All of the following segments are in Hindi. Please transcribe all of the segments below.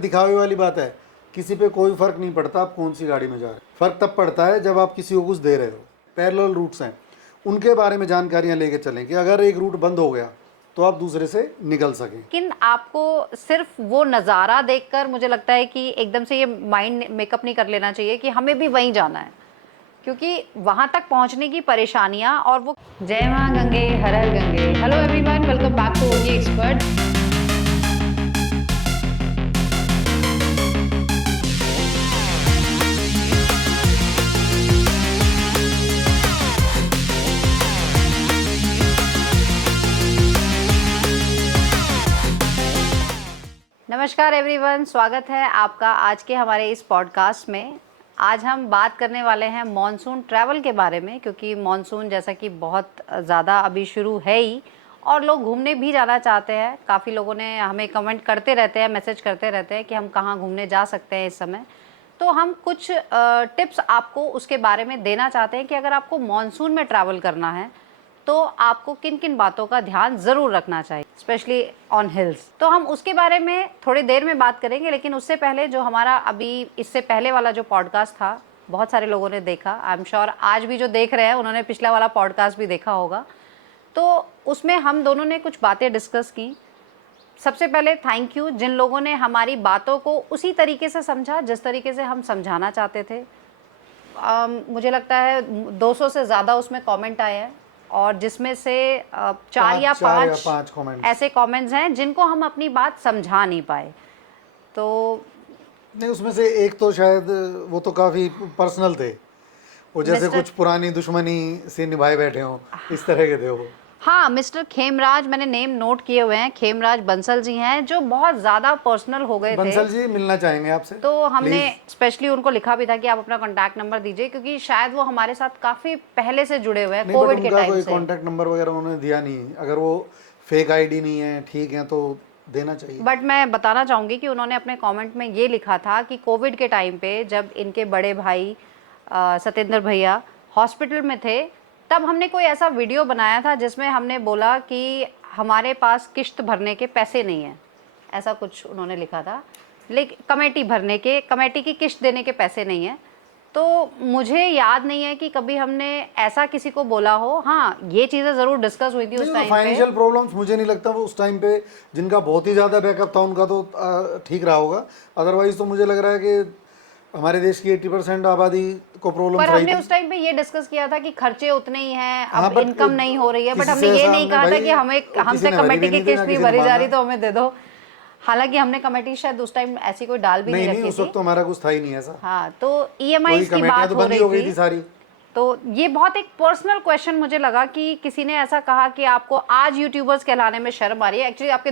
दिखावे वाली बात है, किसी पे कोई फर्क नहीं पड़ता आप कौन सी गाड़ी में जा रहे हो। फर्क तब पड़ता है जब आप किसी को कुछ दे रहे हो। पैरेलल रूट्स हैं, उनके बारे में जानकारियां लेके चलें कि अगर एक रूट बंद हो गया तो आप दूसरे से निकल सकें। लेकिन आपको सिर्फ वो नज़ारा देखकर मुझे लगता है कि एकदम से ये माइंड मेकअप नहीं कर लेना चाहिए कि हमें भी वहीं जाना है, क्योंकि वहां तक पहुंचने की परेशानियां और वो। जय मां गंगे हर हर Gange. Hello everyone, welcome back to OG expert. नमस्कार एवरीवन, स्वागत है आपका आज के हमारे इस पॉडकास्ट में। आज हम बात करने वाले हैं मॉनसून ट्रैवल के बारे में, क्योंकि मॉनसून जैसा कि बहुत ज़्यादा अभी शुरू है ही और लोग घूमने भी जाना चाहते हैं। काफ़ी लोगों ने हमें कमेंट करते रहते हैं, मैसेज करते रहते हैं कि हम कहाँ घूमने जा सकते हैं इस समय। तो हम कुछ टिप्स आपको उसके बारे में देना चाहते हैं कि अगर आपको मॉनसून में ट्रैवल करना है तो आपको किन किन बातों का ध्यान ज़रूर रखना चाहिए, स्पेशली ऑन हिल्स। तो हम उसके बारे में थोड़ी देर में बात करेंगे, लेकिन उससे पहले जो हमारा अभी इससे पहले वाला जो पॉडकास्ट था, बहुत सारे लोगों ने देखा। आई एम श्योर आज भी जो देख रहे हैं उन्होंने पिछला वाला पॉडकास्ट भी देखा होगा। तो उसमें हम दोनों ने कुछ बातें डिस्कस की। सबसे पहले थैंक यू जिन लोगों ने हमारी बातों को उसी तरीके से समझा जिस तरीके से हम समझाना चाहते थे। मुझे लगता है 200 से ज़्यादा उसमें कमेंट आए हैं, और जिसमें से 4 या 5 ऐसे कमेंट्स हैं जिनको हम अपनी बात समझा नहीं पाए। तो नहीं, उसमें से एक तो शायद वो तो काफ़ी पर्सनल थे, वो जैसे कुछ पुरानी दुश्मनी से निभाए बैठे हों, इस तरह के थे वो। हाँ, मिस्टर खेमराज, मैंने नेम नोट किए हुए हैं, खेमराज बंसल जी हैं, जो बहुत ज़्यादा पर्सनल हो गए थे। बंसल जी मिलना चाहेंगे आपसे, तो हमने स्पेशली उनको लिखा भी था कि आप अपना कॉन्टैक्ट नंबर दीजिए, क्योंकि शायद वो हमारे साथ काफ़ी पहले से जुड़े हुए हैं, कोविड के टाइम से। कोई कॉन्टैक्ट नंबर वगैरह उन्होंने दिया नहीं। अगर वो फेक आईडी नहीं है, ठीक है, तो देना चाहिए। बट मैं बताना चाहूँगी कि उन्होंने अपने कमेंट में ये लिखा था कि कोविड के टाइम पे जब इनके बड़े भाई सत्येंद्र भैया हॉस्पिटल में थे, तब हमने कोई ऐसा वीडियो बनाया था जिसमें हमने बोला कि हमारे पास किश्त भरने के पैसे नहीं हैं, ऐसा कुछ उन्होंने लिखा था। लेकिन कमेटी की किश्त देने के पैसे नहीं हैं। तो मुझे याद नहीं है कि कभी हमने ऐसा किसी को बोला हो। हाँ, ये चीज़ें ज़रूर डिस्कस हुई थी उस टाइम पे। फाइनेंशियल प्रॉब्लम्स मुझे नहीं लगता वो उस टाइम पे जिनका बहुत ही ज़्यादा बैकअप था उनका तो ठीक रहा होगा। अदरवाइज तो मुझे लग रहा है कि हमारे देश की 80% आबादी को प्रॉब्लम पर हमने उस टाइम पे ये डिस्कस किया था कि खर्चे उतने ही हैं, अब हाँ, इनकम नहीं हो रही है। बट हमने ये नहीं कहा था कि हमसे कमेटी की किस्त नहीं भरी जा रही तो हमें दे दो। हालांकि हमने कमेटी शायद उस टाइम ऐसी कोई डाल भी नहीं रखी थी। उस वक्त तो हमारा कुछ था ही नहीं ऐसा। हाँ, तो ईएमआई की बात हो रही थी सारी। तो ये बहुत एक पर्सनल क्वेश्चन मुझे लगा कि किसी ने ऐसा कहा कि आपको आज यूट्यूबर्स कहलाने में शर्म आ रही है। एक्चुअली आपके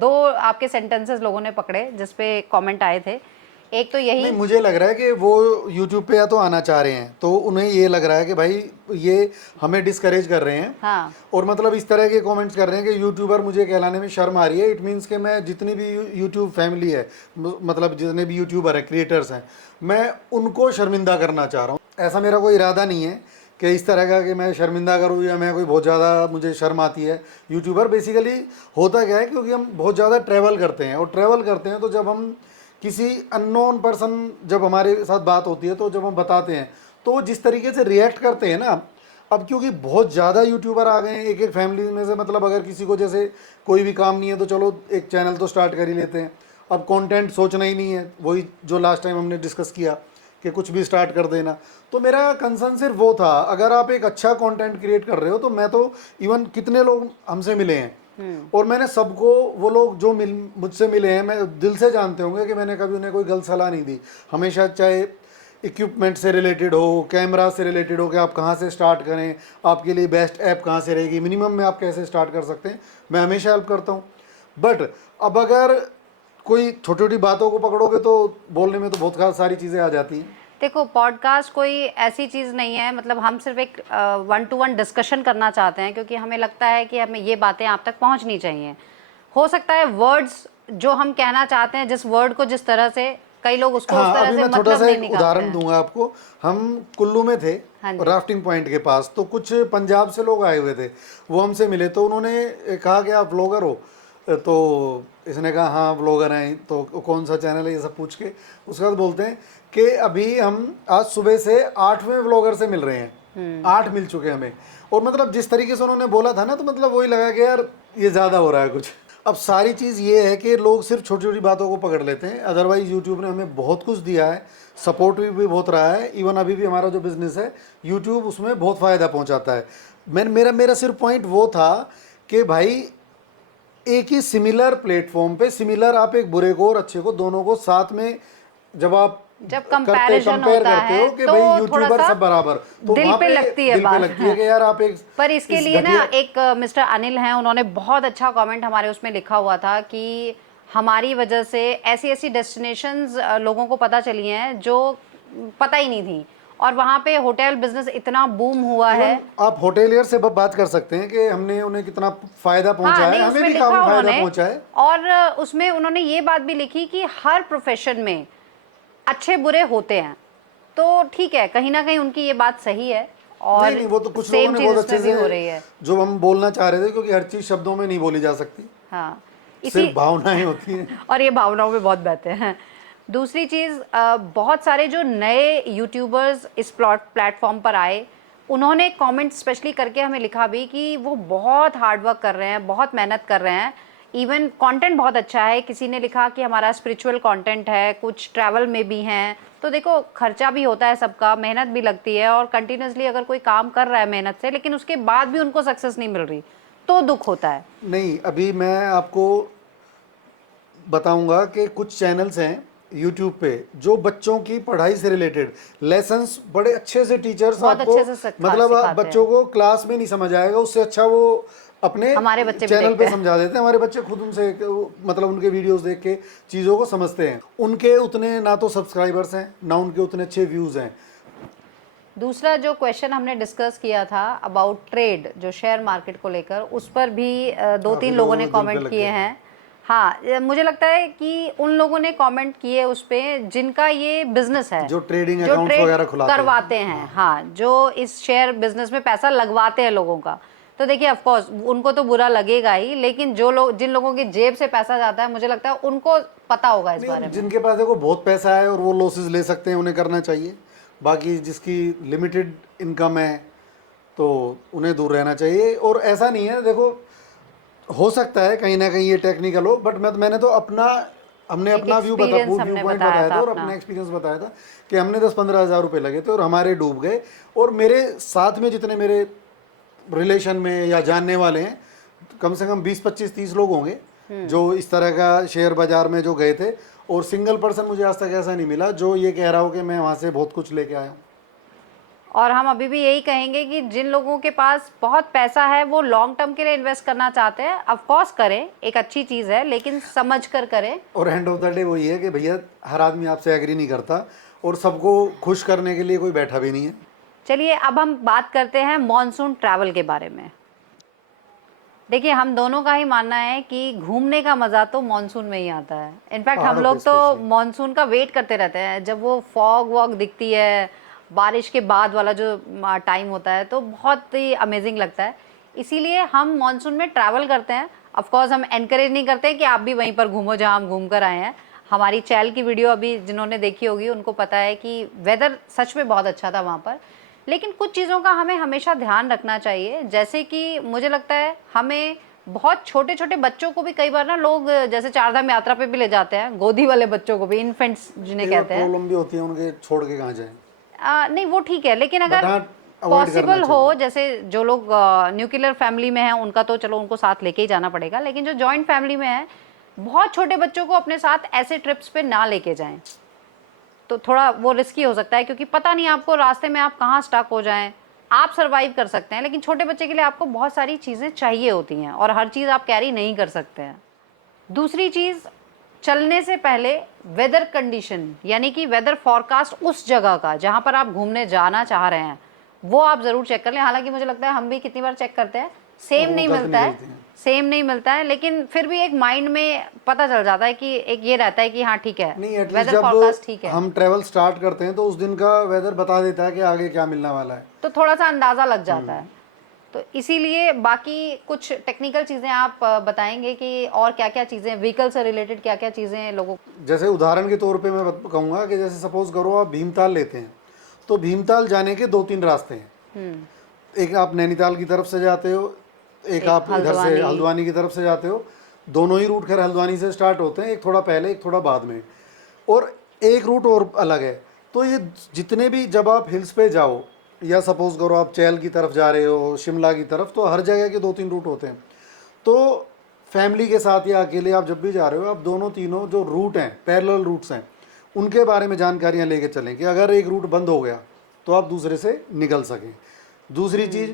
दो आपके सेंटेंसेस लोगों ने पकड़े जिसपे कमेंट आए थे। एक तो यही, मुझे लग रहा है कि वो YouTube पे या तो आना चाह रहे हैं, तो उन्हें ये लग रहा है कि भाई ये हमें डिस्करेज कर रहे हैं। हाँ, और मतलब इस तरह के कमेंट्स कर रहे हैं कि यूट्यूबर मुझे कहलाने में शर्म आ रही है। इट मीन्स कि मैं जितनी भी यूट्यूब फैमिली है, मतलब जितने भी यूट्यूबर है, क्रिएटर्स हैं, मैं उनको शर्मिंदा करना चाह रहा हूँ। ऐसा मेरा कोई इरादा नहीं है कि इस तरह का कि मैं शर्मिंदा करूँ या मैं कोई बहुत ज़्यादा मुझे शर्म आती है। यूट्यूबर बेसिकली होता क्या है, क्योंकि हम बहुत ज़्यादा ट्रैवल करते हैं, और ट्रैवल करते हैं तो जब हम किसी अननोन पर्सन जब हमारे साथ बात होती है तो जब हम बताते हैं तो वो जिस तरीके से रिएक्ट करते हैं ना, अब क्योंकि बहुत ज़्यादा यूट्यूबर आ गए हैं एक फैमिली में से, मतलब अगर किसी को जैसे कोई भी काम नहीं है तो चलो एक चैनल तो स्टार्ट कर ही लेते हैं। अब कंटेंट सोचना ही नहीं है, वही जो लास्ट टाइम हमने डिस्कस किया कि कुछ भी स्टार्ट कर देना। तो मेरा कंसर्न सिर्फ वो था, अगर आप एक अच्छा कंटेंट क्रिएट कर रहे हो तो मैं तो इवन कितने लोग हमसे मिले हैं और मैंने सबको, वो लोग जो मुझसे मिले हैं, मैं दिल से जानते होंगे कि मैंने कभी उन्हें कोई गलत सलाह नहीं दी। हमेशा चाहे इक्विपमेंट से रिलेटेड हो, कैमरा से रिलेटेड हो कि आप कहाँ से स्टार्ट करें, आपके लिए बेस्ट ऐप कहाँ से रहेगी, मिनिमम में आप कैसे स्टार्ट कर सकते हैं, मैं हमेशा हेल्प करता हूँ। बट अब अगर कोई छोटी छोटी बातों को पकड़ोगे तो बोलने में तो बहुत सारी चीज़ें आ जाती हैं। देखो, पॉडकास्ट कोई ऐसी चीज़ नहीं है, मतलब हम सिर्फ एक 1-to-1 डिस्कशन करना चाहते हैं, क्योंकि हमें लगता है कि हमें ये बातें आप तक पहुंचनी चाहिए। हो सकता है वर्ड्स जो हम कहना चाहते हैं, जिस वर्ड को जिस तरह से कई लोग उसको उस तरह से मतलब नहीं निकालते हैं। उदाहरण दूंगा आपको। हम कुल्लू में थे, राफ्टिंग पॉइंट के पास, तो कुछ पंजाब से लोग आए हुए थे, वो हमसे मिले तो उन्होंने कहा कि आप व्लॉगर हो, तो इसने कहा हाँ ब्लॉगर हैं, तो कौन सा चैनल है ये सब पूछ के उसके बाद बोलते हैं कि अभी हम आज सुबह से 8वें ब्लॉगर से मिल रहे हैं, 8 मिल चुके हैं हमें। और मतलब जिस तरीके से उन्होंने बोला था ना, तो मतलब वही लगा कि यार ये ज़्यादा हो रहा है कुछ। अब सारी चीज़ ये है कि लोग सिर्फ छोटी छोटी बातों को पकड़ लेते हैं, अदरवाइज यूट्यूब ने हमें बहुत कुछ दिया है, सपोर्ट भी बहुत रहा है। इवन अभी भी हमारा जो बिज़नेस है यूट्यूब उसमें बहुत फ़ायदा पहुंचाता है। मेरा मेरा सिर्फ पॉइंट वो था कि भाई एक ही सिमिलर प्लेटफॉर्म पे सिमिलर, आप एक बुरे को और अच्छे को दोनों को साथ में जब कंपैरिजन होता करते है हो कि तो भाई थोड़ा यूट्यूबर सा सब बराबर, तो दिल वहाँ पे लगती है दिल पे बात। लगती है कि यार आप एक पर इसके इस लिए ना घटिया- एक मिस्टर अनिल हैं, उन्होंने बहुत अच्छा कमेंट हमारे उसमें लिखा हुआ था कि हमारी वजह से ऐसी ऐसी डेस्टिनेशंस लोगों को पता चली हैं जो पता ही नहीं थी, और वहाँ पे होटल बिजनेस इतना बूम हुआ है। इवन आप होटेलियर से बात कर सकते हैं कि हमने उन्हें कितना फायदा पहुंचा हाँ है, नहीं, हमें उसमें भी लिखा काफी फायदा उन्होंने, पहुंचा है। और उसमें उन्होंने ये बात भी लिखी कि हर प्रोफेशन में अच्छे बुरे होते हैं। तो ठीक है, कहीं ना कहीं उनकी ये बात सही है, और नहीं वो तो कुछ लोगों सेम ने चीज बहुत इसमें अच्छे भी से हो रही है। जो हम बोलना चाह रहे थे, क्योंकि हर चीज शब्दों में नहीं बोली जा सकती, हाँ, इसी सिर्फ भावनाएं होती हैं। और ये भावनाओं में बहुत बहते हैं। दूसरी चीज़, बहुत सारे जो नए यूट्यूबर्स इस प्लेटफॉर्म पर आए, उन्होंने कमेंट स्पेशली करके हमें लिखा भी कि वो बहुत हार्ड वर्क कर रहे हैं, बहुत मेहनत कर रहे हैं, इवन कंटेंट बहुत अच्छा है। किसी ने लिखा कि हमारा स्पिरिचुअल कंटेंट है, कुछ ट्रैवल में भी हैं। तो देखो, खर्चा भी होता है सबका, मेहनत भी लगती है, और कंटिन्यूसली अगर कोई काम कर रहा है मेहनत से, लेकिन उसके बाद भी उनको सक्सेस नहीं मिल रही, तो दुख होता है। नहीं, अभी मैं आपको बताऊंगा कि कुछ चैनल्स हैं यूट्यूब पे जो बच्चों की पढ़ाई से रिलेटेड लेसन्स बड़े अच्छे से टीचर्स बहुत आपको, अच्छे से मतलब सिखाते बच्चों को क्लास में नहीं समझ आएगा, उससे अच्छा वो अपने हमारे बच्चे भी चैनल देखते पे हैं। समझा देते हैं। हमारे बच्चे खुद उनसे मतलब उनके वीडियोस देख के चीज़ों को समझते हैं। उनके उतने ना तो सब्सक्राइबर्स हैं, ना उनके उतने अच्छे व्यूज़ हैं। दूसरा जो क्वेश्चन हमने डिस्कस किया था अबाउट ट्रेड, जो शेयर मार्केट को लेकर, उस पर भी दो तीन लोगों ने दिल पे कमेंट लग किए गया। हैं। हाँ, मुझे लगता है कि उन लोगों ने कमेंट किए उस पे जिनका ये बिजनेस है, जो ट्रेडिंग जो अकाउंट्स ट्रेड वगैरह खुलाते हैं। करवाते हैं, हाँ, जो इस शेयर बिजनेस में पैसा लगवाते हैं लोगों का। तो देखिए, ऑफ कोर्स उनको तो बुरा लगेगा ही, लेकिन जो लोग, जिन लोगों की जेब से पैसा जाता है, मुझे लगता है उनको पता होगा इस बारे नहीं, में। जिनके पास देखो बहुत पैसा है और वो लॉसेस ले सकते हैं, उन्हें करना चाहिए। बाकी जिसकी लिमिटेड इनकम है तो उन्हें दूर रहना चाहिए। और ऐसा नहीं है, देखो हो सकता है कहीं ना कहीं ये टेक्निकल हो, बट मैंने तो हमने एक अपना व्यू एक्सपीरियंस व्यू हमने पॉइंट बताया बताया था था और अपना। अपना एक्सपीरियंस बताया था कि हमने 10-15 हज़ार रुपये लगे थे और हमारे डूब गए। और मेरे साथ में जितने मेरे रिलेशन में या जानने वाले हैं, कम से कम 20-25-30 लोग होंगे जो इस तरह का शेयर बाजार में जो गए थे, और सिंगल पर्सन मुझे आज तक ऐसा नहीं मिला जो ये कह रहा हो कि मैं वहाँ से बहुत कुछ लेके आया हूँ। और हम अभी भी यही कहेंगे कि जिन लोगों के पास बहुत पैसा है, वो लॉन्ग टर्म के लिए इन्वेस्ट करना चाहते हैं, ऑफ कोर्स करें, एक अच्छी चीज़ है, लेकिन समझ कर करें। और एंड ऑफ द डे वही है कि भैया हर आदमी आपसे एग्री नहीं करता, और सबको खुश करने के लिए कोई बैठा भी नहीं है। चलिए, अब हम बात करते हैं मॉनसून ट्रैवल के बारे में। देखिए, हम दोनों का ही मानना है कि घूमने का मज़ा तो मॉनसून में ही आता है। इनफैक्ट हम पहाड़ों लोग पे तो especially। मॉनसून का वेट करते रहते हैं, जब वो फॉग वॉग दिखती है, बारिश के बाद वाला जो टाइम होता है, तो बहुत ही अमेजिंग लगता है। इसीलिए हम मॉनसून में ट्रैवल करते हैं। ऑफ कोर्स हम एनकरेज नहीं करते कि आप भी वहीं पर घूमो जहाँ हम घूम कर आए हैं। हमारी चैल की वीडियो अभी जिन्होंने देखी होगी उनको पता है कि वेदर सच में बहुत अच्छा था वहाँ पर। लेकिन कुछ चीज़ों का हमें हमेशा ध्यान रखना चाहिए, जैसे कि मुझे लगता है हमें बहुत छोटे छोटे बच्चों को भी कई बार ना लोग जैसे चारधाम यात्रा पे भी ले जाते हैं, गोदी वाले बच्चों को भी, इन्फेंट्स जिन्हें कहते हैं। प्रॉब्लम भी होती है, उनके छोड़ के कहाँ जाएं। नहीं, वो ठीक है, लेकिन बट अगर हाँ, अवॉइड करना पॉसिबल हो, चाहिए। जैसे जो लोग न्यूक्लियर फैमिली में हैं उनका तो चलो उनको साथ लेके ही जाना पड़ेगा, लेकिन जो जॉइंट फैमिली में है, बहुत छोटे बच्चों को अपने साथ ऐसे ट्रिप्स पे ना लेके जाएं। तो थोड़ा वो रिस्की हो सकता है, क्योंकि पता नहीं आपको रास्ते में आप कहाँ स्टक हो जाएं। आप सर्वाइव कर सकते हैं, लेकिन छोटे बच्चे के लिए आपको बहुत सारी चीज़ें चाहिए होती हैं, और हर चीज़ आप कैरी नहीं कर सकते हैं। दूसरी चीज़, चलने से पहले वेदर कंडीशन, यानी कि वेदर फॉरकास्ट उस जगह का जहाँ पर आप घूमने जाना चाह रहे हैं, वो आप ज़रूर चेक कर लें। हालांकि मुझे लगता है हम भी कितनी बार चेक करते हैं, सेम वो नहीं गलत मिलता है, निकलती हैं। सेम नहीं मिलता है, लेकिन फिर भी एक माइंड में पता चल जाता है कि एक ये रहता है कि हाँ ठीक है, नहीं, एटलीस्ट वेदर फॉरकास्ट जब ठीक है, हम ट्रेवल स्टार्ट करते हैं तो उस दिन का वेदर बता देता है कि आगे क्या मिलने वाला है। तो थोड़ा सा अंदाज़ा लग जाता है। तो इसीलिए बाकी कुछ टेक्निकल चीज़ें आप बताएंगे कि और क्या क्या चीज़ें व्हीकल से रिलेटेड क्या क्या चीज़ें लोगों जैसे उदाहरण के तौर पे मैं कहूँगा कि जैसे सपोज करो आप भीमताल लेते हैं, तो भीमताल जाने के 2-3 रास्ते हैं। एक आप नैनीताल की तरफ से जाते हो, एक आप इधर से हल्द्वानी की तरफ से जाते हो। दोनों ही रूट खैर हल्द्वानी से स्टार्ट होते हैं, एक थोड़ा पहले एक थोड़ा बाद में, और एक रूट और अलग है। तो ये जितने भी जब आप हिल्स पे जाओ या सपोज करो आप चैल की तरफ जा रहे हो, शिमला की तरफ, तो हर जगह के 2-3 रूट होते हैं। तो फैमिली के साथ या अकेले आप जब भी जा रहे हो, आप दोनों तीनों जो रूट हैं, पैरेलल रूट्स हैं, उनके बारे में जानकारियाँ लेके चलें कि अगर एक रूट बंद हो गया तो आप दूसरे से निकल सकें। दूसरी चीज़,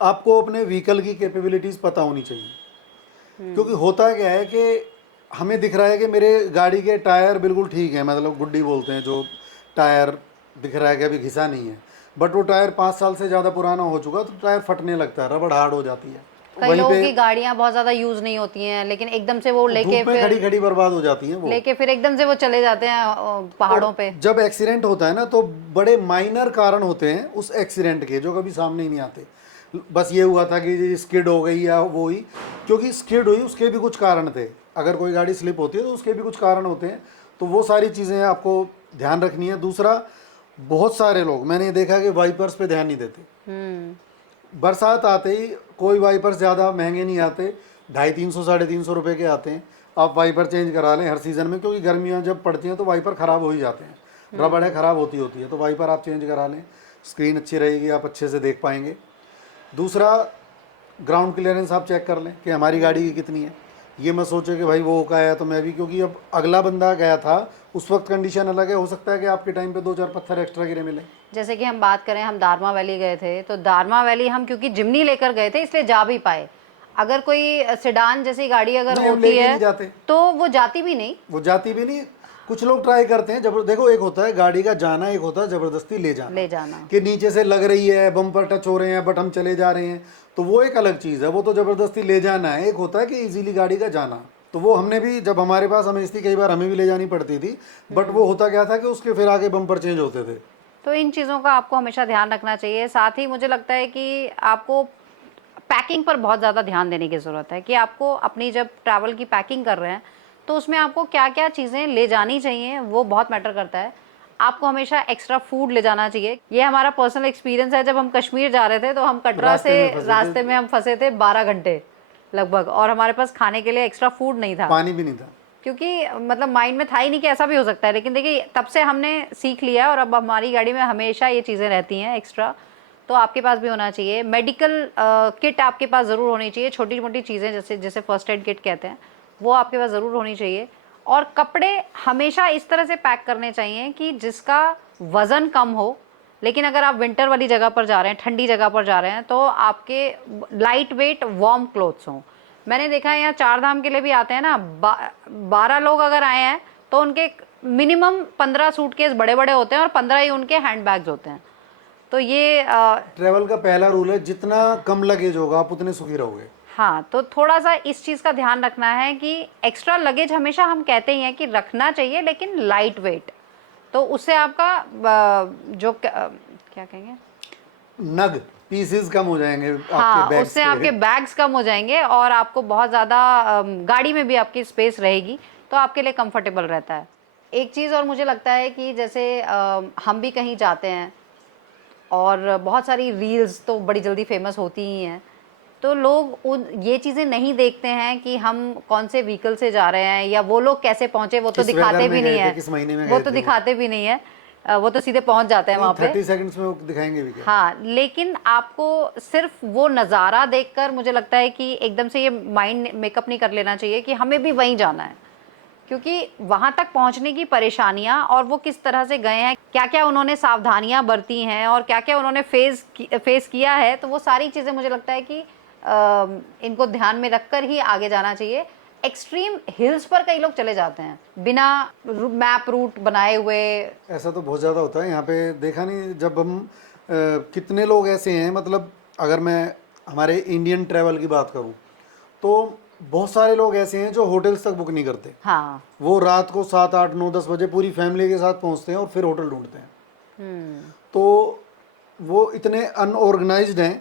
आपको अपने व्हीकल की कैपेबिलिटीज़ पता होनी चाहिए। क्योंकि होता क्या है कि हमें दिख रहा है कि मेरे गाड़ी के टायर बिल्कुल ठीक हैं, मतलब गुड्डी बोलते हैं, जो टायर दिख रहा है कि अभी घिसा नहीं है, बट वो टायर 5 साल से ज़्यादा पुराना हो चुका तो टायर फटने लगता है, रबड़ हार्ड हो जाती है। कई लोगों की गाड़ियां बहुत ज्यादा यूज नहीं होती हैं, लेकिन एकदम से वो लेके धूप में खड़ी खड़ी बर्बाद हो जाती हैं, वो लेके फिर एकदम से वो चले जाते हैं पहाड़ों पे। जब एक्सीडेंट होता है ना, तो बड़े माइनर कारण होते हैं उस एक्सीडेंट के, जो कभी सामने ही नहीं आते। बस ये हुआ था कि स्किड हो गई या वो ही, क्योंकि स्किड हुई उसके भी कुछ कारण थे। अगर कोई गाड़ी स्लिप होती है तो उसके भी कुछ कारण होते हैं, तो वो सारी चीज़ें आपको ध्यान रखनी है। दूसरा, बहुत सारे लोग मैंने देखा कि वाइपर्स पे ध्यान नहीं देते। बरसात आते ही कोई वाइपर्स ज़्यादा महंगे नहीं आते, 250-300 350 रुपये के आते हैं। आप वाइपर चेंज करा लें हर सीज़न में, क्योंकि गर्मियाँ जब पड़ती हैं तो वाइपर ख़राब हो ही जाते हैं, रबड़ ख़राब होती है, तो वाइपर आप चेंज करा लें, स्क्रीन अच्छी रहेगी, आप अच्छे से देख पाएंगे। दूसरा, ग्राउंड क्लियरेंस आप चेक कर लें कि हमारी गाड़ी की कितनी है। ये मत सोचो कि भाई वो का है तो मैं भी, क्योंकि अब अगला बंदा गया था उस वक्त कंडीशन अलग है, हो सकता है कि आपके टाइम पे 2-4 पत्थर एक्स्ट्रा गिरे मिले। जैसे कि हम बात करें, हम दारमा वैली गए थे, तो दारमा वैली हम क्योंकि जिम्नी लेकर गए थे इसलिए जा भी पाए। अगर कोई सेडान जैसी गाड़ी अगर होती है तो वो जाती भी नहीं। कुछ लोग ट्राई करते हैं, जब देखो एक होता है गाड़ी का जाना, एक होता है जबरदस्ती ले जाना कि नीचे से लग रही है, बम्पर टच हो रहे हैं, बट हम चले जा रहे हैं, तो वो एक अलग चीज़ है, वो तो ज़बरदस्ती ले जाना है। एक होता है कि इजीली गाड़ी का जाना, तो वो हमने भी, जब हमारे पास हमें थी, कई बार हमें भी ले जानी पड़ती थी, बट वो होता क्या था कि उसके फिर आगे बम्पर चेंज होते थे। तो इन चीज़ों का आपको हमेशा ध्यान रखना चाहिए। साथ ही मुझे लगता है कि आपको पैकिंग पर बहुत ज़्यादा ध्यान देने की ज़रूरत है कि आपको अपनी जब ट्रैवल की पैकिंग कर रहे हैं तो उसमें आपको क्या क्या चीज़ें ले जानी चाहिए, वो बहुत मैटर करता है। आपको हमेशा एक्स्ट्रा फूड ले जाना चाहिए। ये हमारा पर्सनल एक्सपीरियंस है, जब हम कश्मीर जा रहे थे तो हम कटरा से रास्ते में हम फंसे थे 12 घंटे लगभग, और हमारे पास खाने के लिए एक्स्ट्रा फूड नहीं था, पानी भी नहीं था, क्योंकि मतलब माइंड में था ही नहीं कि ऐसा भी हो सकता है। लेकिन देखिए, तब से हमने सीख लिया और अब हमारी गाड़ी में हमेशा ये चीज़ें रहती हैं एक्स्ट्रा, तो आपके पास भी होना चाहिए। मेडिकल किट आपके पास ज़रूर होनी चाहिए, छोटी मोटी चीज़ें जैसे फर्स्ट एड किट कहते हैं, वो आपके पास ज़रूर होनी चाहिए। और कपड़े हमेशा इस तरह से पैक करने चाहिए कि जिसका वज़न कम हो, लेकिन अगर आप विंटर वाली जगह पर जा रहे हैं, ठंडी जगह पर जा रहे हैं, तो आपके लाइट वेट वार्म क्लोथ्स हों। मैंने देखा है यहाँ 4 धाम के लिए भी आते हैं ना, 12 लोग अगर आए हैं तो उनके मिनिमम 15 सूटकेस बड़े बड़े होते हैं और 15 ही उनके हैंड बैग्स होते हैं। तो ये ट्रैवल का पहला रूल है, जितना कम लगेज होगा आप उतने सुखी रहोगे। हाँ, तो थोड़ा सा इस चीज़ का ध्यान रखना है कि एक्स्ट्रा लगेज हमेशा हम कहते ही हैं कि रखना चाहिए, लेकिन लाइट वेट, तो उससे आपका जो क्या कहेंगे, नग पीसेस कम हो जाएंगे हाँ, आपके बैग्स उससे आपके बैग्स कम हो जाएंगे और आपको बहुत ज़्यादा गाड़ी में भी आपकी स्पेस रहेगी, तो आपके लिए कंफर्टेबल रहता है। एक चीज़ और मुझे लगता है कि जैसे हम भी कहीं जाते हैं और बहुत सारी रील्स तो बड़ी जल्दी फेमस होती ही हैं, तो लोग ये चीज़ें नहीं देखते हैं कि हम कौन से व्हीकल से जा रहे हैं या वो लोग कैसे पहुंचे, वो तो दिखाते भी नहीं है, किस महीने में वो तो दिखाते भी नहीं है, वो तो सीधे पहुंच जाते हैं वहाँ पे। 30 सेकंड्स में वो दिखाएंगे भी क्या? हाँ, लेकिन आपको सिर्फ वो नज़ारा देखकर मुझे लगता है कि एकदम से ये माइंड मेकअप नहीं कर लेना चाहिए कि हमें भी वहीं जाना है, क्योंकि वहाँ तक पहुँचने की परेशानियाँ और वो किस तरह से गए हैं, क्या क्या उन्होंने सावधानियाँ बरती हैं और क्या क्या उन्होंने फेस किया है, तो वो सारी चीज़ें मुझे लगता है कि इनको ध्यान में रखकर ही आगे जाना चाहिए। एक्सट्रीम हिल्स पर कई लोग चले जाते हैं बिना मैप रूट बनाए हुए। ऐसा तो बहुत ज़्यादा होता है यहाँ पे, देखा नहीं जब हम कितने लोग ऐसे हैं, मतलब अगर मैं हमारे इंडियन ट्रैवल की बात करूँ तो बहुत सारे लोग ऐसे हैं जो होटल्स तक बुक नहीं करते। हाँ, वो रात को 7, 8, 9, 10 बजे पूरी फैमिली के साथ पहुँचते हैं और फिर होटल ढूंढते हैं। तो वो इतने अनऑर्गेनाइज्ड हैं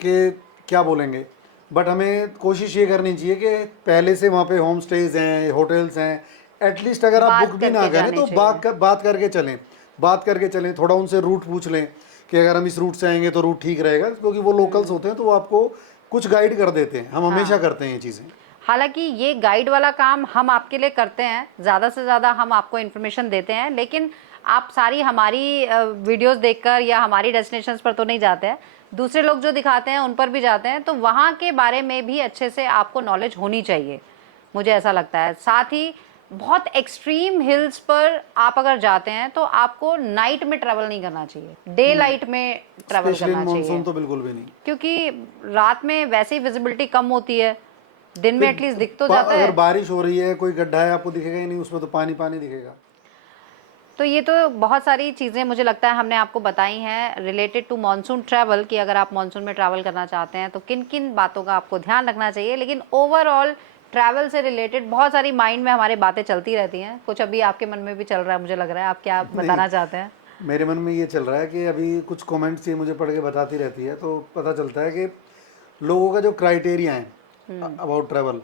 कि क्या बोलेंगे, बट हमें कोशिश ये करनी चाहिए कि पहले से वहाँ पे होम स्टेज हैं, होटल्स हैं, एटलीस्ट अगर आप बात बुक भी ना करके करें जानी तो चाहिए। बात करके चलें, थोड़ा उनसे रूट पूछ लें कि अगर हम इस रूट से आएंगे तो रूट ठीक रहेगा, क्योंकि वो लोकल्स होते हैं तो वो आपको कुछ गाइड कर देते हैं। हम हमेशा हाँ, करते हैं ये चीज़ें। हालांकि ये गाइड वाला काम हम आपके लिए करते हैं, ज़्यादा से ज़्यादा हम आपको इन्फॉर्मेशन देते हैं, लेकिन आप सारी हमारी वीडियोस देखकर या हमारी डेस्टिनेशंस पर तो नहीं जाते हैं, दूसरे लोग जो दिखाते हैं उन पर भी जाते हैं, तो वहाँ के बारे में भी अच्छे से आपको नॉलेज होनी चाहिए, मुझे ऐसा लगता है। साथ ही बहुत एक्सट्रीम हिल्स पर आप अगर जाते हैं तो आपको नाइट में ट्रैवल नहीं करना चाहिए, डे लाइट में ट्रैवल स्पेशली इन करना मानसून चाहिए, तो बिल्कुल भी नहीं। क्योंकि रात में वैसे ही विजिबिलिटी कम होती है, दिन में फिर एटलीस्ट दिख तो जाता अगर है। बारिश हो रही है, कोई गड्ढा है, आपको दिखेगा ही नहीं, उसमें तो पानी पानी दिखेगा। तो ये तो बहुत सारी चीज़ें मुझे लगता है हमने आपको बताई हैं रिलेटेड टू मॉनसून ट्रैवल, कि अगर आप मॉनसून में ट्रैवल करना चाहते हैं तो किन किन बातों का आपको ध्यान रखना चाहिए। लेकिन ओवरऑल ट्रैवल से रिलेटेड बहुत सारी माइंड में हमारे बातें चलती रहती हैं, कुछ अभी आपके मन में भी चल रहा है मुझे लग रहा है, आप क्या नहीं, बताना चाहते हैं? मेरे मन में ये चल रहा है कि अभी कुछ कमेंट्स ये मुझे पढ़ के बताती रहती है, तो पता चलता है कि लोगों का जो क्राइटेरिया है अबाउट ट्रैवल,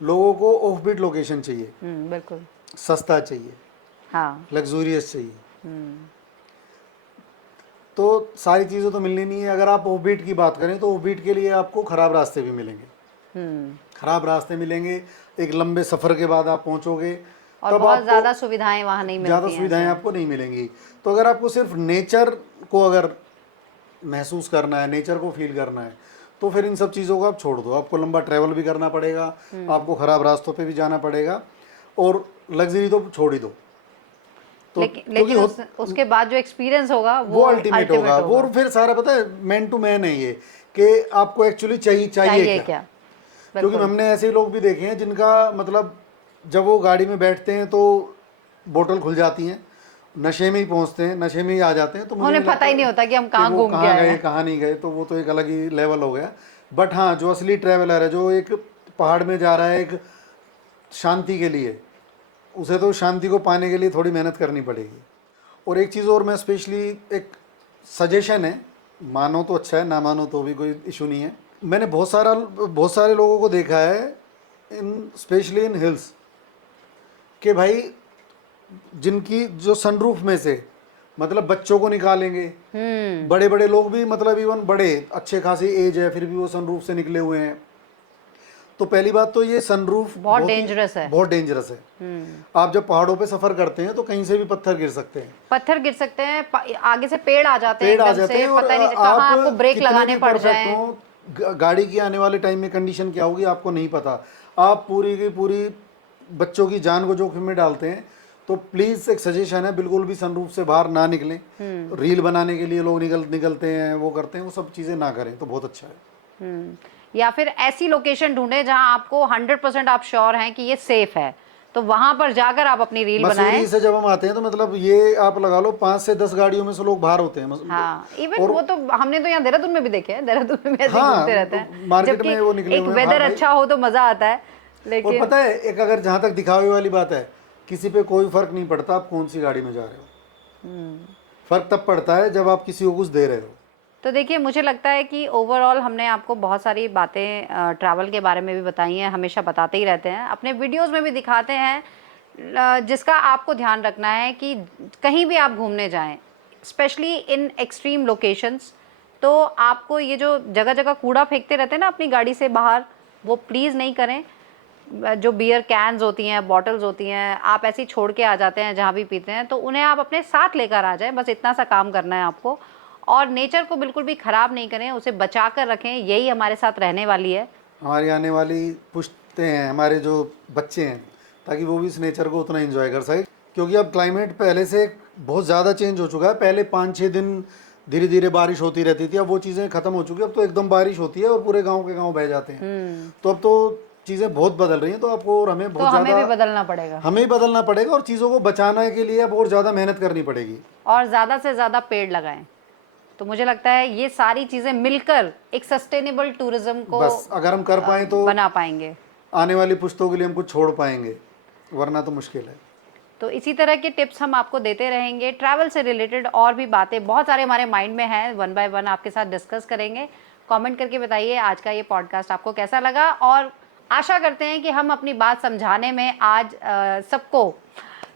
लोगों को ऑफ बीट लोकेशन चाहिए, बिल्कुल। सस्ता चाहिए, हाँ। लग्जूरियस चाहिए। तो सारी चीज़ें तो मिलनी नहीं है। अगर आप ऑफ बीट की बात करें तो ऑफ बीट के लिए आपको ख़राब रास्ते भी मिलेंगे, ख़राब रास्ते मिलेंगे, एक लंबे सफ़र के बाद आप पहुंचोगे, और तब बहुत आपको ज़्यादा सुविधाएं वहाँ नहीं ज़्यादा मिलती हैं सुविधाएं ऐसे। आपको नहीं मिलेंगी। तो अगर आपको सिर्फ नेचर को अगर महसूस करना है, नेचर को फील करना है, तो फिर इन सब चीज़ों को आप छोड़ दो। आपको लंबा ट्रैवल भी करना पड़ेगा, आपको ख़राब रास्तों पे भी जाना पड़ेगा, और लग्जरी तो छोड़ ही दो। तो लेकिन उसके बाद जो एक्सपीरियंस होगा वो अल्टीमेट होगा। अल्टीमेट वो होगा। फिर सारा पता है मैन टू मैन है ये, कि आपको एक्चुअली चाहिए चाहिए क्या। क्या। क्योंकि बिल्कुल। हमने ऐसे लोग भी देखे हैं जिनका मतलब जब वो गाड़ी में बैठते हैं तो बोतल खुल जाती हैं, नशे में ही पहुंचते हैं, नशे में ही आ जाते हैं, तो मुझे उन्हें नहीं पता लगता ही नहीं होता कि हम कि कहाँ वो घूम के कहाँ आए गए हैं। कहाँ नहीं गए। तो वो तो एक अलग ही लेवल हो गया। बट हाँ, जो असली ट्रैवलर है, जो एक पहाड़ में जा रहा है एक शांति के लिए, उसे तो शांति को पाने के लिए थोड़ी मेहनत करनी पड़ेगी। और एक चीज़ और, मैं स्पेशली एक सजेशन है, मानो तो अच्छा है, ना मानो तो भी कोई इशू नहीं है। मैंने बहुत सारे लोगों को देखा है इन स्पेशली इन हिल्स, कि भाई जिनकी जो सनरूफ में से मतलब बच्चों को निकालेंगे, बड़े बड़े लोग भी, मतलब इवन बड़े अच्छे खासी एज है फिर भी वो सनरूफ से निकले हुए हैं। तो पहली बात तो ये सनरूफ बहुत डेंजरस है। बहुत डेंजरस है। आप जब पहाड़ों पे सफर करते हैं तो कहीं से भी पत्थर गिर सकते हैं, पत्थर गिर सकते हैं, आगे से पेड़ आ जाते हैं पेड़ आ एकदम जाते से, हैं, और पता नहीं आप कहाँ आपको ब्रेक कितने लगाने भी पड़ परफेक्ट जाएं। हो, गाड़ी की आने वाले टाइम में कंडीशन क्या होगी आपको नहीं पता। आप पूरी की पूरी बच्चों की जान को जोखिम में डालते हैं। तो प्लीज़ एक सजेशन है, बिल्कुल भी सनरूफ से बाहर ना निकलें। रील बनाने के लिए लोग निकलते हैं, वो करते हैं, वो सब चीज़ें ना करें तो बहुत अच्छा है। या फिर ऐसी लोकेशन ढूंढें जहां आपको 100% आप श्योर हैं कि ये सेफ है, तो वहां पर जाकर आप अपनी रील बनाएं। मसूरी से जब हम आते हैं तो मतलब ये आप लगा लो 5 से 10 गाड़ियों में से लोग बाहर होते हैं। हाँ, इवन और वो तो हमने तो यहाँ देहरादून में भी देखे हैं, देहरादून में भी ऐसे ही हाँ, घूमते रहते हैं, मार्केट जबकि में वो निकले एक हुए हैं वेदर भाई। अच्छा हो तो मजा आता है। और लेकिन पता है, एक अगर जहाँ तक दिखावे वाली बात है, किसी पे कोई फर्क नहीं पड़ता आप कौन सी गाड़ी में जा रहे हो। फर्क तब पड़ता है जब आप किसी को कुछ दे रहे हो। तो देखिए, मुझे लगता है कि ओवरऑल हमने आपको बहुत सारी बातें ट्रैवल के बारे में भी बताई हैं, हमेशा बताते ही रहते हैं, अपने वीडियोस में भी दिखाते हैं। जिसका आपको ध्यान रखना है कि कहीं भी आप घूमने जाएं, स्पेशली इन एक्सट्रीम लोकेशंस, तो आपको ये जो जगह जगह कूड़ा फेंकते रहते हैं ना अपनी गाड़ी से बाहर, वो प्लीज़ नहीं करें। जो बियर कैन्स होती हैं, बॉटल्स होती हैं, आप ऐसे ही छोड़ के आ जाते हैं जहाँ भी पीते हैं, तो उन्हें आप अपने साथ लेकर आ जाएं, बस इतना सा काम करना है आपको। और नेचर को बिल्कुल भी ख़राब नहीं करें, उसे बचा कर रखें, यही हमारे साथ रहने वाली है। हमारी आने वाली पुश्तें हैं, हमारे जो बच्चे हैं, ताकि वो भी इस नेचर को उतना एंजॉय कर सके। क्योंकि अब क्लाइमेट पहले से बहुत ज़्यादा चेंज हो चुका है। पहले 5-6 दिन धीरे धीरे बारिश होती रहती थी, अब वो चीज़ें ख़त्म हो चुकी है। अब तो एकदम बारिश होती है और पूरे गांव के गांव बह जाते हैं। तो अब तो चीज़ें बहुत बदल रही हैं। तो आपको और हमें तो बहुत हमें भी ज़्यादा बदलना पड़ेगा, हमें ही बदलना पड़ेगा, और चीज़ों को बचाने के लिए अब और ज़्यादा मेहनत करनी पड़ेगी। और ज़्यादा से ज़्यादा पेड़ लगाएं। तो मुझे लगता है ये सारी चीज़ें मिलकर एक सस्टेनेबल टूरिज्म को बस अगर हम कर पाएँ तो बना पाएंगे। आने वाली पुश्तों के लिए हम कुछ छोड़ पाएंगे, वरना तो मुश्किल है। तो इसी तरह के टिप्स हम आपको देते रहेंगे, ट्रैवल से रिलेटेड और भी बातें बहुत सारे हमारे माइंड में हैं, वन बाय वन आपके साथ डिस्कस करेंगे। कमेंट करके बताइए आज का ये पॉडकास्ट आपको कैसा लगा, और आशा करते हैं कि हम अपनी बात समझाने में आज सबको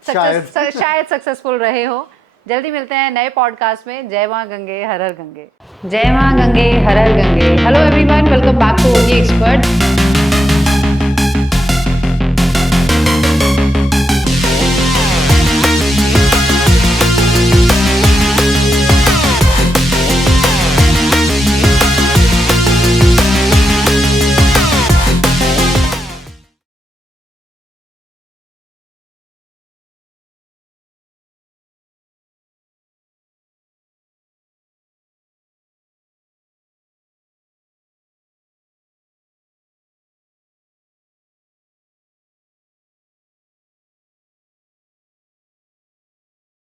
शायद सक्सेसफुल रहे हो। जल्दी मिलते हैं नए पॉडकास्ट में। जय मां गंगे हर हर गंगे। जय मां गंगे हर हर Gange. Hello everyone, welcome back to OG expert.